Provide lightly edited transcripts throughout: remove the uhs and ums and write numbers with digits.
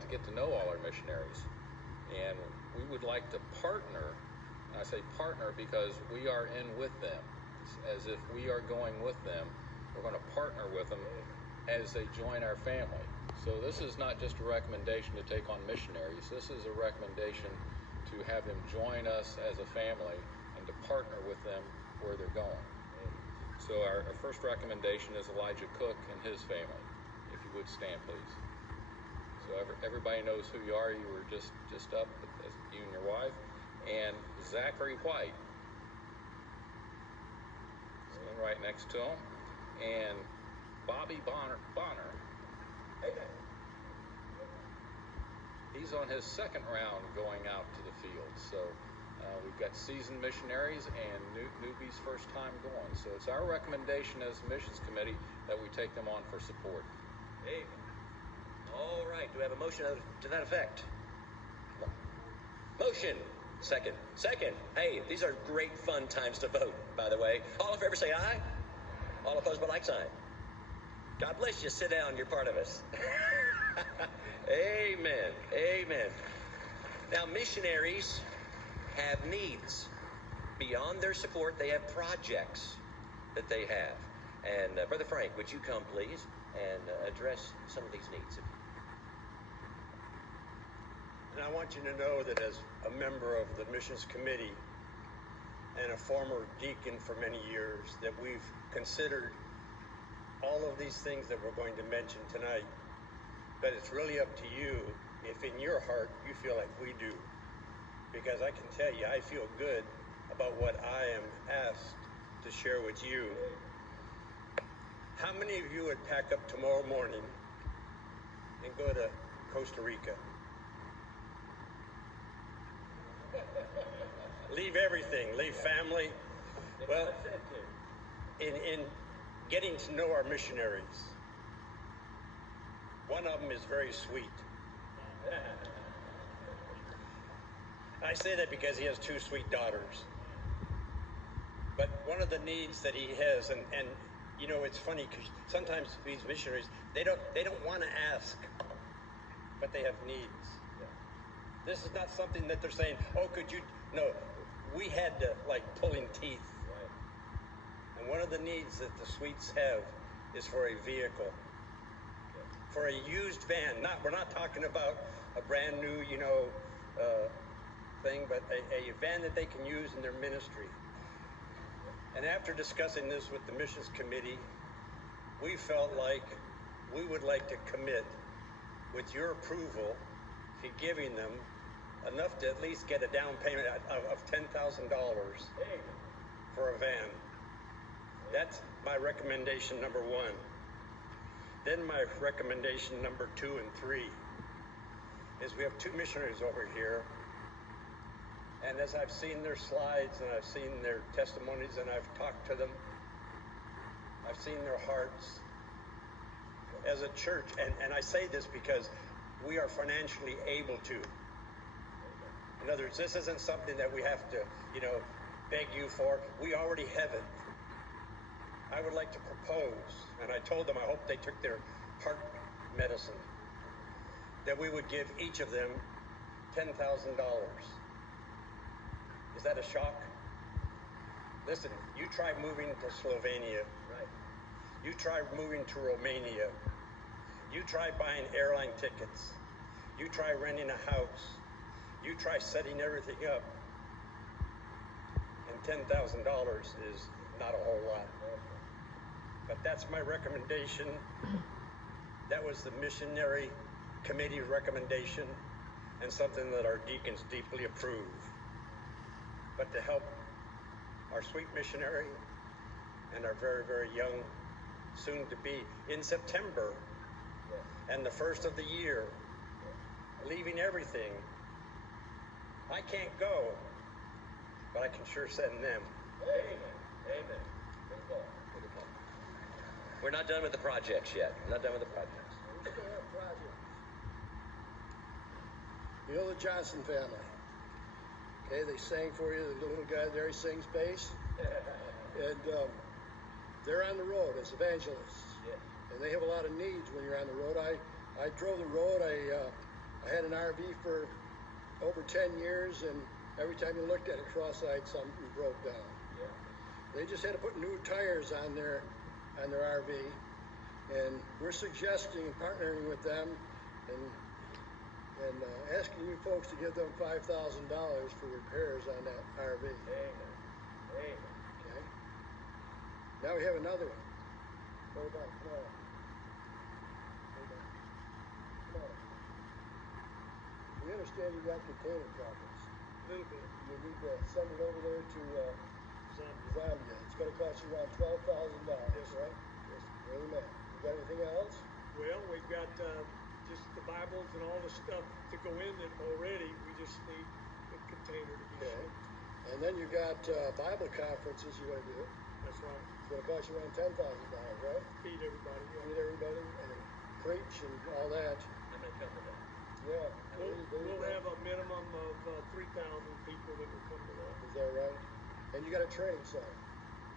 got to get to know all our missionaries, and we would like to partner. And I say partner because we are in with them. It's as if we are going with them. We're going to partner with them as they join our family. So this is not just a recommendation to take on missionaries. This is a recommendation to have them join us as a family and to partner with them where they're going. So our first recommendation is Elijah Cook and his family. If you would stand, please. So everybody knows who you are. You were just up, you and your wife. And Zachary White, stand right next to him. And Bobby Bonner. He's on his second round going out to the field. So we've got seasoned missionaries and newbies first time going. So it's our recommendation as a missions committee that we take them on for support. Hey, all right. Do we have a motion to that effect? Motion. Second. Hey, these are great fun times to vote, by the way. All in favor say aye. All opposed by like sign. God bless you. Sit down. You're part of us. Amen. Now, missionaries have needs. Beyond their support, they have projects that they have. And Brother Frank, would you come, please, and address some of these needs? And I want you to know that as a member of the missions committee and a former deacon for many years, that we've considered all of these things that we're going to mention tonight. But it's really up to you if in your heart you feel like we do. Because I can tell you, I feel good about what I am asked to share with you. How many of you would pack up tomorrow morning and go to Costa Rica? Leave everything, leave family. Well, in getting to know our missionaries, one of them is very sweet. I say that because he has two sweet daughters. But one of the needs that he has, and you know, it's funny because sometimes these missionaries, they don't want to ask, but they have needs. This is not something that they're saying, oh, could you? No, we had to, like, pulling teeth. Right. And one of the needs that the Sweets have is for a vehicle. Yeah. For a used van. We're not talking about a brand new, thing, but a van that they can use in their ministry. And after discussing this with the missions committee, we felt like we would like to commit, with your approval, to giving them enough to at least get a down payment of $10,000 for a van. That's my recommendation number one. Then my recommendation number 2 and 3 is we have two missionaries over here, and as I've seen their slides and I've seen their testimonies and I've talked to them, I've seen their hearts as a church, and I say this because we are financially able to. In other words, this isn't something that we have to, beg you for. We already have it. I would like to propose, and I told them I hope they took their heart medicine, that we would give each of them $10,000. Is that a shock? Listen, you try moving to Slovenia. Right. You try moving to Romania. You try buying airline tickets. You try renting a house. You try setting everything up. And $10,000 is not a whole lot. But that's my recommendation. That was the missionary committee's recommendation and something that our deacons deeply approve. But to help our sweet missionary and our very, very young, soon to be, in September, and the first of the year, leaving everything. I can't go, but I can sure send them. Amen. We're not done with the projects yet. We still have projects. The Ola Johnson family. Okay, they sang for you. The little guy there, he sings bass. And they're on the road as evangelists. Yeah. And they have a lot of needs when you're on the road. I drove the road. I an RV for over 10 years, and every time you looked at it cross-eyed, something broke down. Yeah. They just had to put new tires on their RV, and we're suggesting and partnering with them and asking you folks to give them $5,000 for repairs on that RV. Amen. Amen. Okay. Now we have another one. Hold on, come on. Hold on. Come on. We understand you got container problems. A little bit. You need to send it over there to Zambia. It's going to cost you around $12,000, Yes, sir. right? Yes. Amen. You got anything else? Well, we've got just the Bibles and all the stuff to go in it already. We just need the container to be Okay. shipped. And then you got Bible conferences you're going to do. That's right. It's going to cost you around $10,000, right? Feed everybody. Meet everybody and preach and all that. I'm going to come to that. Yeah. We'll have a minimum of 3,000 people that will come to that. Is that right? And you got a training center.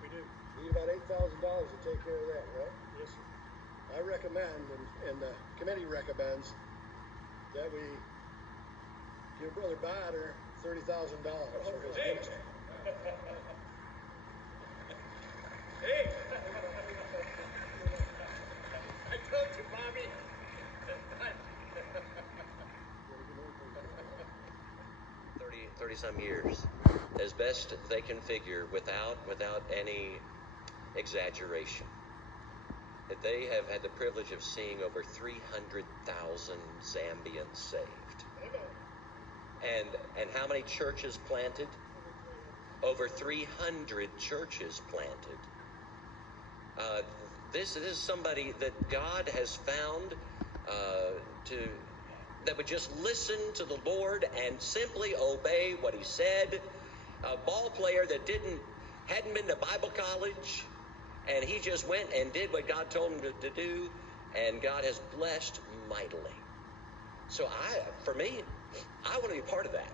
We do. You need about $8,000 to take care of that, right? Yes, sir. I recommend, and the committee recommends, that we give Brother Bader $30,000 for his ministry. Hey! I told you, Bobby. 30 some years, as best they can figure, without any exaggeration, that they have had the privilege of seeing over 300,000 Zambians saved. And how many churches planted? Over 300 churches planted. This is somebody that God has found that would just listen to the Lord and simply obey what He said. A ball player that hadn't been to Bible college, and he just went and did what God told him to do, and God has blessed mightily. So for me, I want to be part of that.